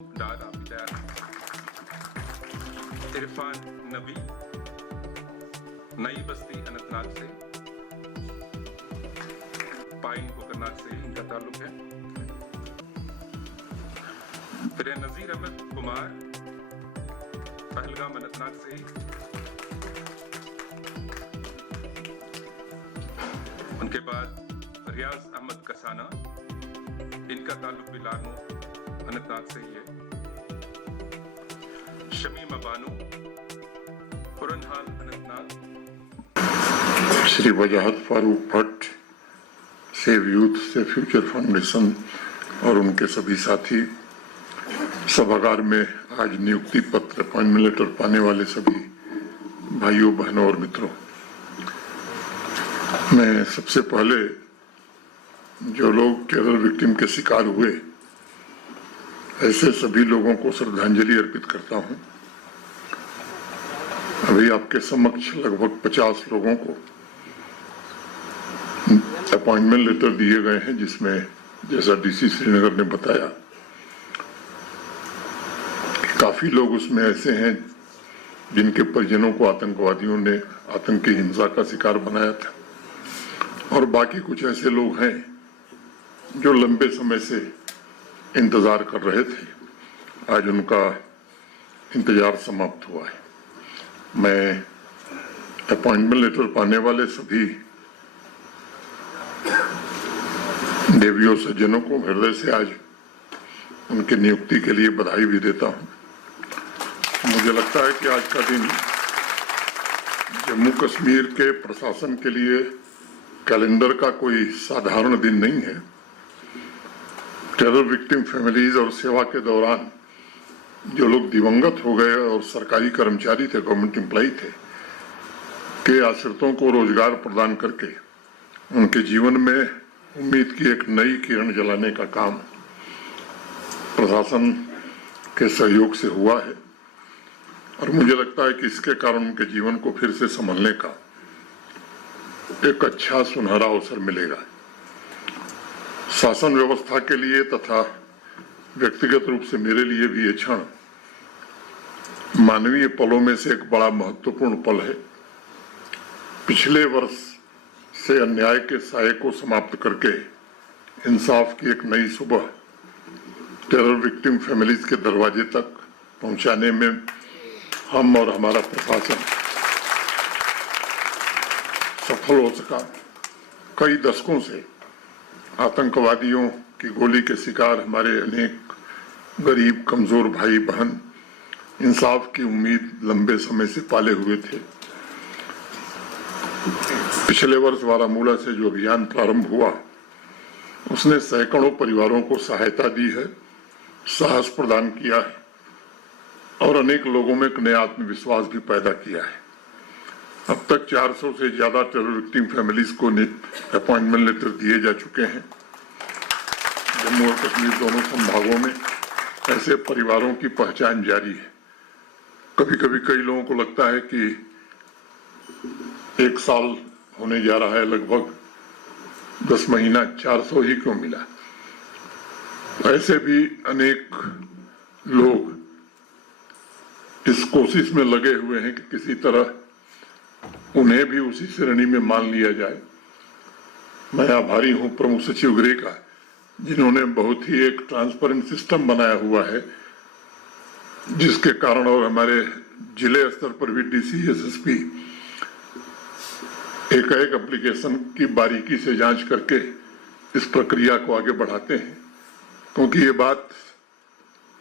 डाल आबिदार इरफान नबी नई बस्ती अनंतनाग से, पाइन कोकरनाग से इनका ताल्लुक है। फिर नजीर अहमद कुमार पहलगाम अनंतनाग से, उनके बाद रियाज अहमद कसाना, इनका ताल्लुक भी लारमो अनंतनाग से ही है। शमीमा बानो पुरनहाल अनंतनाग। श्री वजाहत फारूक भट्ट सेव यूथ से फ्यूचर फाउंडेशन और उनके सभी साथी, सभागार में आज नियुक्ति पत्र अपॉइंटमेंट लेटर पाने वाले सभी भाइयों बहनों और मित्रों, मैं सबसे पहले जो लोग टेरर विक्टिम के शिकार हुए ऐसे सभी लोगों को श्रद्धांजलि अर्पित करता हूं। अभी आपके समक्ष लगभग 50 लोगों को अपॉइंटमेंट लेटर दिए गए हैं, जिसमें जैसा डीसी श्रीनगर ने बताया कि काफी लोग उसमें ऐसे हैं जिनके परिजनों को आतंकवादियों ने आतंकी हिंसा का शिकार बनाया था, और बाकी कुछ ऐसे लोग हैं जो लंबे समय से इंतजार कर रहे थे। आज उनका इंतजार समाप्त हुआ है। मैं अपॉइंटमेंट लेटर पाने वाले सभी देवियों सज्जनों को हृदय से आज उनके नियुक्ति के लिए बधाई भी देता हूं। मुझे लगता है कि आज का दिन जम्मू कश्मीर के प्रशासन के लिए कैलेंडर का कोई साधारण दिन नहीं है। टेरर विक्टिम फैमिलीज और सेवा के दौरान जो लोग दिवंगत हो गए और सरकारी कर्मचारी थे, गवर्नमेंट एम्प्लॉई थे, के आश्रितों को रोजगार प्रदान करके उनके जीवन में उम्मीद की एक नई किरण जलाने का काम प्रशासन के सहयोग से हुआ है, और मुझे लगता है कि इसके कारण उनके जीवन को फिर से संभलने का एक अच्छा सुनहरा अवसर मिलेगा। शासन व्यवस्था के लिए तथा व्यक्तिगत रूप से मेरे लिए भी ये क्षण मानवीय पलों में से एक बड़ा महत्वपूर्ण पल है। पिछले वर्ष से अन्याय के साये को समाप्त करके इंसाफ की एक नई सुबह टेरर विक्टिम फैमिलीज के दरवाजे तक पहुंचाने में हम और हमारा प्रशासन सफल हो सका। कई दशकों से आतंकवादियों की गोली के शिकार हमारे अनेक गरीब कमजोर भाई बहन इंसाफ की उम्मीद लंबे समय से पाले हुए थे। पिछले वर्ष बारामूला से जो अभियान प्रारंभ हुआ उसने सैकड़ों परिवारों को सहायता दी है, साहस प्रदान किया है और अनेक लोगों में एक नया आत्मविश्वास भी पैदा किया है। अब तक 400 से ज्यादा टेरर विक्टिम फैमिलीज को अपॉइंटमेंट लेटर दिए जा चुके हैं। जम्मू और कश्मीर दोनों संभागों में ऐसे परिवारों की पहचान जारी है। कभी कभी कई लोगों को लगता है कि 1 साल होने जा रहा है, लगभग 10 महीना 400 ही क्यों मिला। ऐसे भी अनेक लोग इस कोशिश में लगे हुए हैं कि किसी तरह उन्हें भी उसी श्रेणी में मान लिया जाए। मैं आभारी हूं प्रमुख सचिव गृह का, जिन्होंने बहुत ही एक ट्रांसपेरेंट सिस्टम बनाया हुआ है, जिसके कारण और हमारे जिले स्तर पर भी डीसी एसएसपी एक एप्लीकेशन की बारीकी से जांच करके इस प्रक्रिया को आगे बढ़ाते हैं, क्योंकि ये बात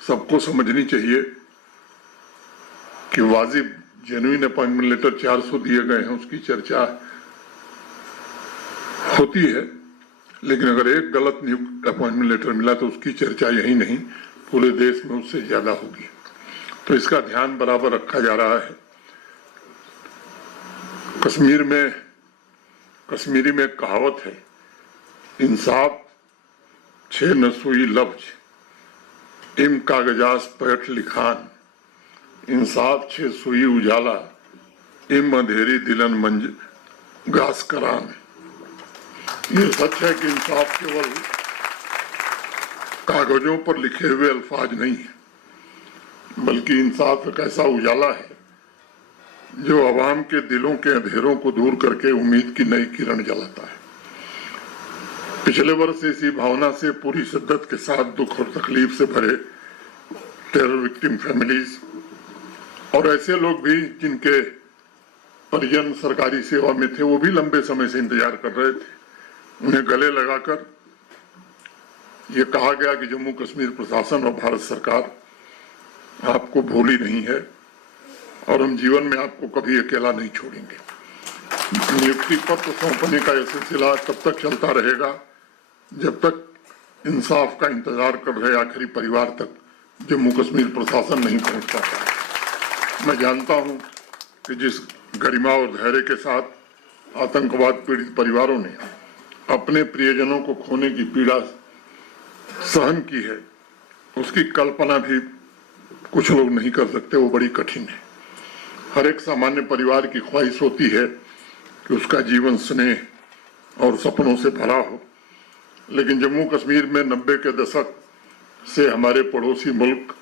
सबको समझनी चाहिए कि वाजिब जेन्युइन अपॉइंटमेंट लेटर 400 दिए गए हैं, उसकी चर्चा होती है, लेकिन अगर एक गलत नियुक्त अपॉइंटमेंट लेटर मिला तो उसकी चर्चा यही नहीं पूरे देश में उससे ज्यादा होगी। तो इसका ध्यान बराबर रखा जा रहा है। कश्मीरी में कहावत है, इंसाफ 6 न सुई लफ्ज इम कागजास पैठ लिखान, इंसाफ 6 सुई उजाला इम अंधेरी दिलन मंज गास करान। ये सच है कि इंसाफ केवल कागजों पर लिखे हुए अल्फाज नहीं है, बल्कि इंसाफ एक ऐसा उजाला है जो आवाम के दिलों के अंधेरों को दूर करके उम्मीद की नई किरण जलाता है। पिछले वर्ष इसी भावना से पूरी शिद्दत के साथ दुख और तकलीफ से भरे टेरर विक्टिम फैमिलीज और ऐसे लोग भी जिनके परिजन सरकारी सेवा में थे, वो भी लंबे समय से इंतजार कर रहे थे, उन्हें गले लगाकर ये कहा गया कि जम्मू कश्मीर प्रशासन और भारत सरकार आपको भूली नहीं है और हम जीवन में आपको कभी अकेला नहीं छोड़ेंगे। नियुक्ति पत्र सौंपने का यह सिलसिला तब तक चलता रहेगा जब तक इंसाफ का इंतजार कर रहे आखिरी परिवार तक जम्मू कश्मीर प्रशासन नहीं पहुंच पाता। मैं जानता हूं कि जिस गरिमा और धैर्य के साथ आतंकवाद पीड़ित परिवारों ने अपने प्रियजनों को खोने की पीड़ा सहन की है, उसकी कल्पना भी कुछ लोग नहीं कर सकते, वो बड़ी कठिन है। हर एक सामान्य परिवार की ख्वाहिश होती है कि उसका जीवन स्नेह और सपनों से भरा हो, लेकिन जम्मू कश्मीर में 90 के दशक से हमारे पड़ोसी मुल्क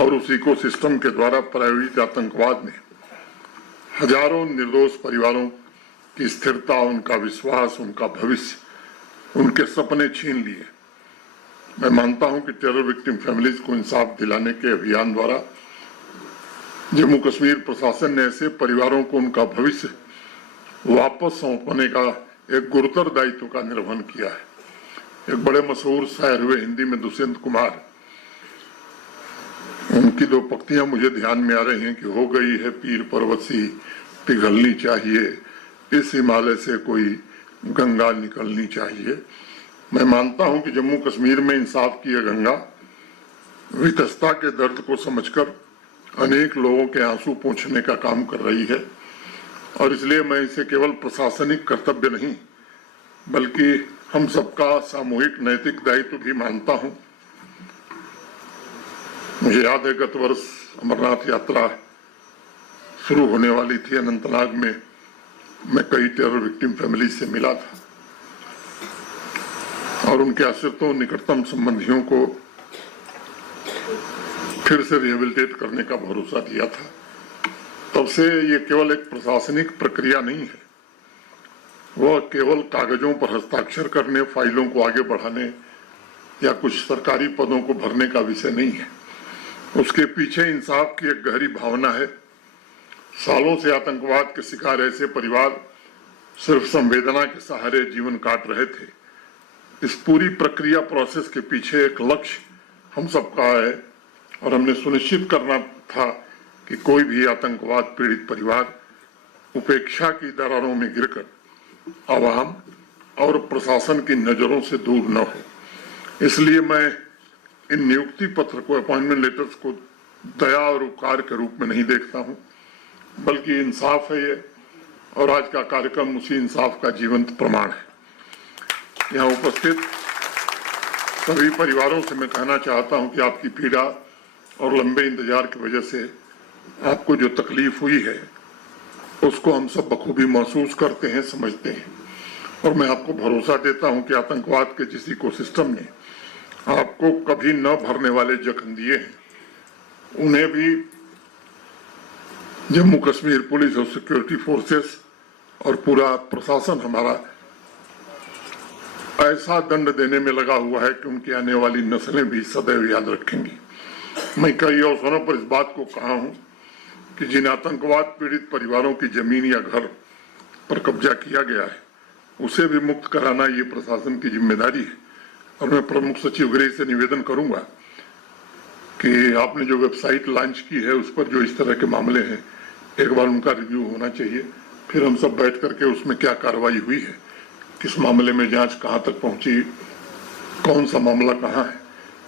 और उस इकोसिस्टम के द्वारा प्रायोजित आतंकवाद ने हजारों निर्दोष परिवारों की स्थिरता, उनका विश्वास, उनका भविष्य, उनके सपने छीन लिए। मैं मानता हूं कि टेरर विक्टिम फैमिलीज को इंसाफ दिलाने के अभियान द्वारा जम्मू कश्मीर प्रशासन ने ऐसे परिवारों को उनका भविष्य वापस सौंपने का एक गुरुतर दायित्व का निर्वहन किया है। एक बड़े मशहूर शायर हुए हिंदी में दुष्यंत कुमार, उनकी दो पंक्तियां मुझे ध्यान में आ रही हैं कि हो गई है पीर पर्वती पिघलनी चाहिए, इस हिमालय से कोई गंगा निकलनी चाहिए। मैं मानता हूं कि जम्मू कश्मीर में इंसाफ की यह गंगा वितस्ता के दर्द को समझकर अनेक लोगों के आंसू पोंछने का काम कर रही है और इसलिए मैं इसे केवल प्रशासनिक कर्तव्य नहीं बल्कि हम सबका सामूहिक नैतिक दायित्व भी मानता हूं। मुझे याद है गत वर्ष अमरनाथ यात्रा शुरू होने वाली थी अनंतनाग में, मैं कई टेरर विक्टिम फैमिली से मिला था और उनके आश्रितों, निकटतम संबंधियों को फिर से रिहेबिलिटेट करने का भरोसा दिया था। तब से ये केवल एक प्रशासनिक प्रक्रिया नहीं है, वह केवल कागजों पर हस्ताक्षर करने, फाइलों को आगे बढ़ाने या कुछ सरकारी पदों को भरने का विषय नहीं है। उसके पीछे इंसाफ की एक गहरी भावना है। सालों से आतंकवाद के शिकार ऐसे परिवार सिर्फ संवेदना के सहारे जीवन काट रहे थे। इस पूरी प्रक्रिया प्रोसेस के पीछे एक लक्ष्य हम सबका है और हमने सुनिश्चित करना था कि कोई भी आतंकवाद पीड़ित परिवार उपेक्षा की दरारों में गिरकर आवाम और प्रशासन की नजरों से दूर न हो। इसलिए मैं इन नियुक्ति पत्र को, अपॉइंटमेंट लेटर्स को दया और उपकार के रूप में नहीं देखता हूं, बल्कि इंसाफ है ये और आज का कार्यक्रम उसी इंसाफ का जीवंत प्रमाण है। यहाँ उपस्थित सभी परिवारों से मैं कहना चाहता हूं कि आपकी पीड़ा और लंबे इंतजार की वजह से आपको जो तकलीफ हुई है उसको हम सब बखूबी महसूस करते हैं, समझते हैं और मैं आपको भरोसा देता हूं कि आतंकवाद के जिस इकोसिस्टम ने आपको कभी न भरने वाले जख्म दिए हैं, उन्हें भी जम्मू कश्मीर पुलिस और सिक्योरिटी फोर्सेस और पूरा प्रशासन हमारा ऐसा दंड देने में लगा हुआ है कि उनकी आने वाली नस्लें भी सदैव याद रखेंगी। मैं कई अवसरों पर इस बात को कहा हूं कि जिन आतंकवाद पीड़ित परिवारों की जमीन या घर पर कब्जा किया गया है उसे भी मुक्त कराना ये प्रशासन की जिम्मेदारी है और मैं प्रमुख सचिव गृह से निवेदन करूंगा कि आपने जो वेबसाइट लॉन्च की है उस पर जो इस तरह के मामले हैं एक बार उनका रिव्यू होना चाहिए, फिर हम सब बैठ करके उसमें क्या कार्रवाई हुई है, किस मामले में जांच कहां तक पहुंची, कौन सा मामला कहां है,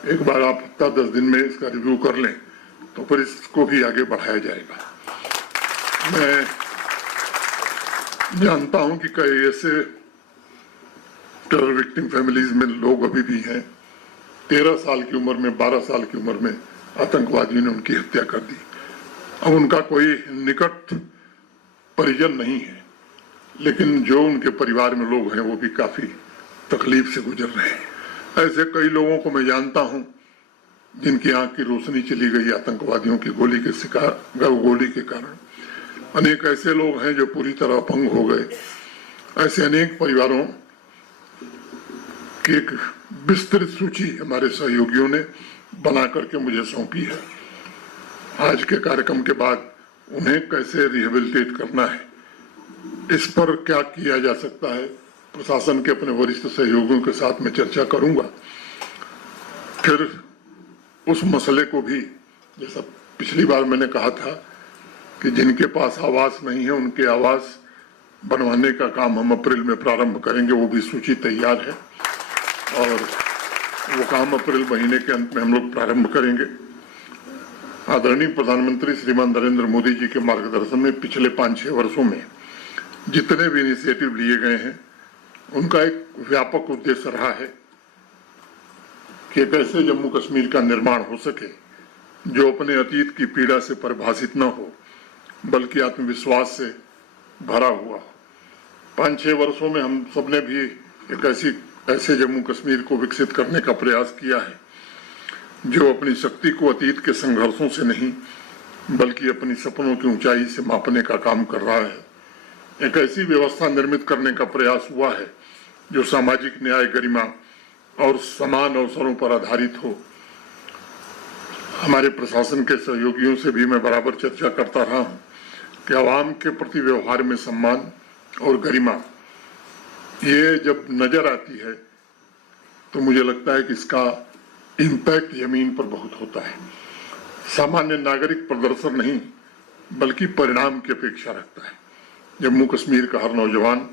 एक बार आप हफ्ता 10 दिन में इसका रिव्यू कर लें तो फिर इसको भी आगे बढ़ाया जाएगा। मैं जानता हूं कि कई ऐसे टेरर विक्टिम फैमिलीज में लोग अभी भी हैं, 13 साल की उम्र में, 12 साल की उम्र में आतंकवादियों ने उनकी हत्या कर दी। अब उनका कोई निकट परिजन नहीं है, लेकिन जो उनके परिवार में लोग हैं वो भी काफी तकलीफ से गुजर रहे हैं। ऐसे कई लोगों को मैं जानता हूं जिनकी आंख की रोशनी चली गई आतंकवादियों की गोली के कारण। अनेक ऐसे लोग हैं जो पूरी तरह अपंग हो गए। ऐसे अनेक परिवारों की एक विस्तृत सूची हमारे सहयोगियों ने बना करके मुझे सौंपी है। आज के कार्यक्रम के बाद उन्हें कैसे रिहेबिलिटेट करना है, इस पर क्या किया जा सकता है, प्रशासन के अपने वरिष्ठ सहयोगियों के साथ मैं चर्चा करूंगा। फिर उस मसले को भी, जैसा पिछली बार मैंने कहा था कि जिनके पास आवास नहीं है उनके आवास बनवाने का काम हम अप्रैल में प्रारंभ करेंगे। वो भी सूची तैयार है और वो काम अप्रैल महीने के अंत में हम लोग प्रारंभ करेंगे। आदरणीय प्रधानमंत्री श्रीमान नरेंद्र मोदी जी के मार्गदर्शन में पिछले 5-6 वर्षों में जितने भी इनिशिएटिव लिए गए हैं, उनका एक व्यापक उद्देश्य रहा है कि कैसे जम्मू कश्मीर का निर्माण हो सके जो अपने अतीत की पीड़ा से परिभाषित न हो, बल्कि आत्मविश्वास से भरा हुआ हो। 5-6 वर्षों में हम सबने भी एक ऐसे जम्मू कश्मीर को विकसित करने का प्रयास किया है जो अपनी शक्ति को अतीत के संघर्षों से नहीं, बल्कि अपनी सपनों की ऊंचाई से मापने का काम कर रहा है। एक ऐसी व्यवस्था निर्मित करने का प्रयास हुआ है जो सामाजिक न्याय, गरिमा और समान अवसरों पर आधारित हो। हमारे प्रशासन के सहयोगियों से भी मैं बराबर चर्चा करता रहा हूं कि आवाम के प्रति व्यवहार में सम्मान और गरिमा ये जब नजर आती है तो मुझे लगता है कि इसका इम्पैक्ट जमीन पर बहुत होता है। सामान्य नागरिक प्रदर्शन नहीं, बल्कि परिणाम की अपेक्षा रखता है। जम्मू कश्मीर का हर नौजवान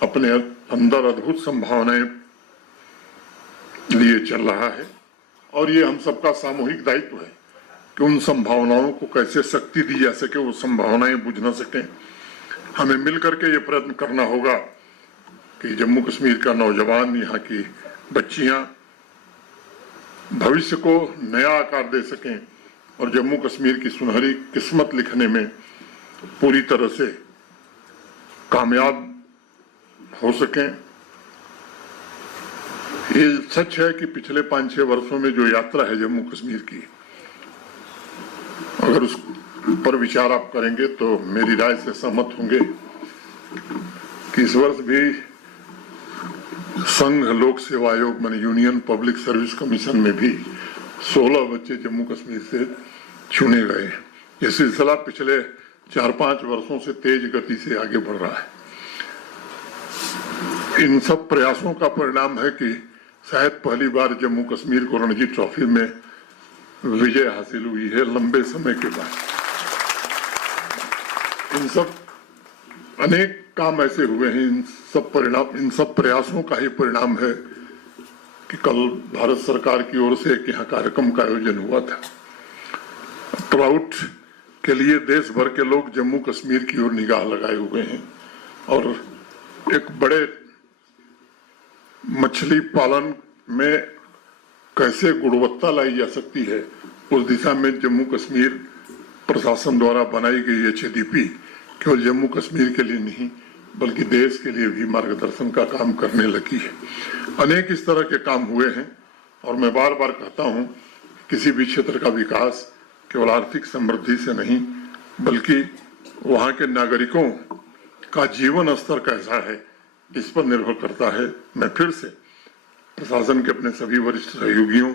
अपने अंदर अद्भुत संभावनाएं लिए चल रहा है और ये हम सबका सामूहिक दायित्व है कि उन संभावनाओं को कैसे शक्ति दी जा सके, वो संभावनाएं बुझ न सकें। हमें मिलकर के ये प्रयत्न करना होगा कि जम्मू कश्मीर का नौजवान, यहाँ की बच्चियां भविष्य को नया आकार दे सकें और जम्मू कश्मीर की सुनहरी किस्मत लिखने में पूरी तरह से कामयाब हो सकें। ये सच है कि पिछले 5-6 वर्षों में जो यात्रा है जम्मू कश्मीर की, अगर उस पर विचार आप करेंगे तो मेरी राय से सहमत होंगे कि इस वर्ष भी संघ लोक सेवा आयोग माने यूनियन पब्लिक सर्विस कमीशन में भी 16 बच्चे जम्मू कश्मीर से चुने गए। ये सिलसिला पिछले 4-5 वर्षों से तेज गति से आगे बढ़ रहा है। इन सब प्रयासों का परिणाम है कि शायद पहली बार जम्मू कश्मीर को रणजी ट्रॉफी में विजय हासिल हुई है लंबे समय के बाद। इन सब अनेक काम ऐसे हुए हैं, इन सब प्रयासों का ही परिणाम है कि कल भारत सरकार की ओर से एक यहाँ कार्यक्रम का आयोजन हुआ था। ट्राउट के लिए देश भर के लोग जम्मू कश्मीर की ओर निगाह लगाए हुए हैं और एक बड़े मछली पालन में कैसे गुणवत्ता लाई जा सकती है, उस दिशा में जम्मू कश्मीर प्रशासन द्वारा बनाई गई एचएडीपी केवल जम्मू कश्मीर के लिए नहीं, बल्कि देश के लिए भी मार्गदर्शन का काम करने लगी है। अनेक इस तरह के काम हुए हैं और मैं बार बार कहता हूं, किसी भी क्षेत्र का विकास केवल आर्थिक समृद्धि से नहीं, बल्कि वहां के नागरिकों का जीवन स्तर कैसा है, इस पर निर्भर करता है। मैं फिर से प्रशासन के अपने सभी वरिष्ठ सहयोगियों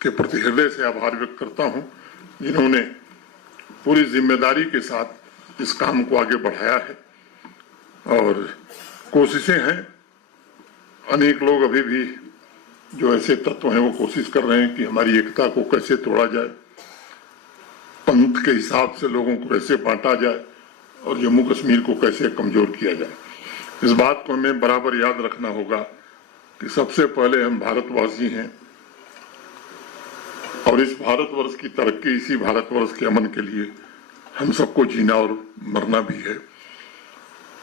के प्रति हृदय से आभार व्यक्त करता हूं, जिन्होंने पूरी जिम्मेदारी के साथ इस काम को आगे बढ़ाया है और कोशिशें हैं। अनेक लोग अभी भी जो ऐसे तत्व हैं वो कोशिश कर रहे हैं कि हमारी एकता को कैसे तोड़ा जाए, पंथ के हिसाब से लोगों को कैसे बांटा जाए और जम्मू कश्मीर को कैसे कमजोर किया जाए। इस बात को हमें बराबर याद रखना होगा कि सबसे पहले हम भारतवासी हैं और इस भारतवर्ष की तरक्की, इसी भारतवर्ष के अमन के लिए हम सबको जीना और मरना भी है।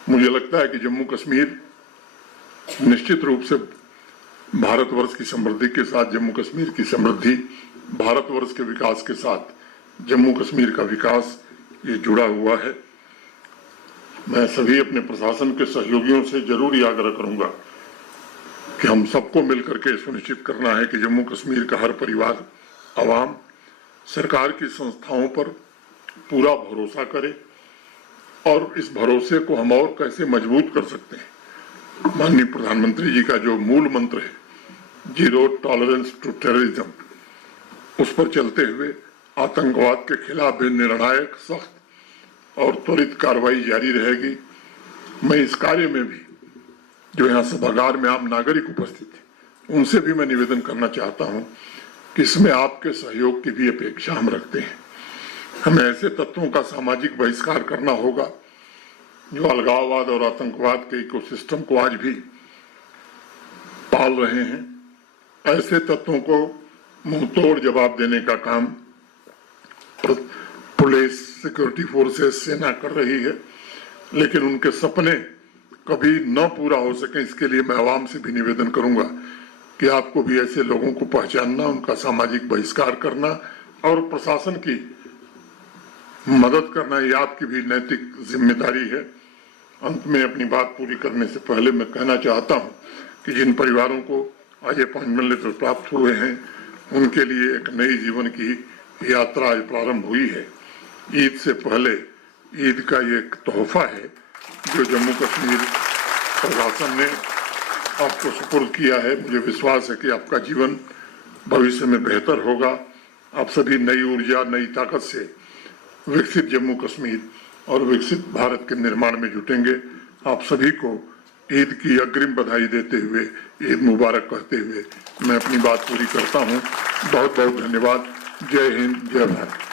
मुझे लगता है कि जम्मू कश्मीर निश्चित रूप से भारतवर्ष की समृद्धि के साथ जम्मू कश्मीर की समृद्धि, भारतवर्ष के विकास के साथ जम्मू कश्मीर का विकास ये जुड़ा हुआ है। मैं सभी अपने प्रशासन के सहयोगियों से जरूर ये आग्रह करूंगा कि हम सबको मिलकर के सुनिश्चित करना है कि जम्मू कश्मीर का हर परिवार आवाम सरकार की संस्थाओं पर पूरा भरोसा करे और इस भरोसे को हम और कैसे मजबूत कर सकते हैं। माननीय प्रधानमंत्री जी का जो मूल मंत्र है, जीरो टॉलरेंस टू टेररिज्म, उस पर चलते हुए आतंकवाद के खिलाफ भी निर्णायक, सख्त और त्वरित कार्रवाई जारी रहेगी। मैं इस कार्य में भी जो यहाँ सभागार में आम नागरिक उपस्थित हैं, उनसे भी मैं निवेदन करना चाहता हूँ कि इसमें आपके सहयोग की भी अपेक्षा हम रखते हैं। हमें ऐसे तत्वों का सामाजिक बहिष्कार करना होगा जो अलगाववाद और आतंकवाद के इकोसिस्टम को आज भी पाल रहे हैं। ऐसे तत्वों को मुंहतोड़ जवाब देने का काम पुलिस, सिक्योरिटी फोर्सेस, सेना कर रही है, लेकिन उनके सपने कभी न पूरा हो सके, इसके लिए मैं आवाम से भी निवेदन करूंगा कि आपको भी ऐसे लोगों को पहचानना, उनका सामाजिक बहिष्कार करना और प्रशासन की मदद करना, ये आपकी भी नैतिक जिम्मेदारी है। अंत में अपनी बात पूरी करने से पहले मैं कहना चाहता हूं कि जिन परिवारों को आज अपॉइंटमेंट लेटर प्राप्त हुए हैं, उनके लिए एक नई जीवन की यात्रा आज प्रारंभ हुई है। ईद से पहले ईद का ये एक तोहफा है जो जम्मू कश्मीर प्रशासन ने आपको सुपुर्द किया है। मुझे विश्वास है कि आपका जीवन भविष्य में बेहतर होगा। आप सभी नई ऊर्जा, नई ताकत से विकसित जम्मू कश्मीर और विकसित भारत के निर्माण में जुटेंगे। आप सभी को ईद की अग्रिम बधाई देते हुए, ईद मुबारक कहते हुए मैं अपनी बात पूरी करता हूं। बहुत बहुत धन्यवाद। जय हिंद, जय भारत।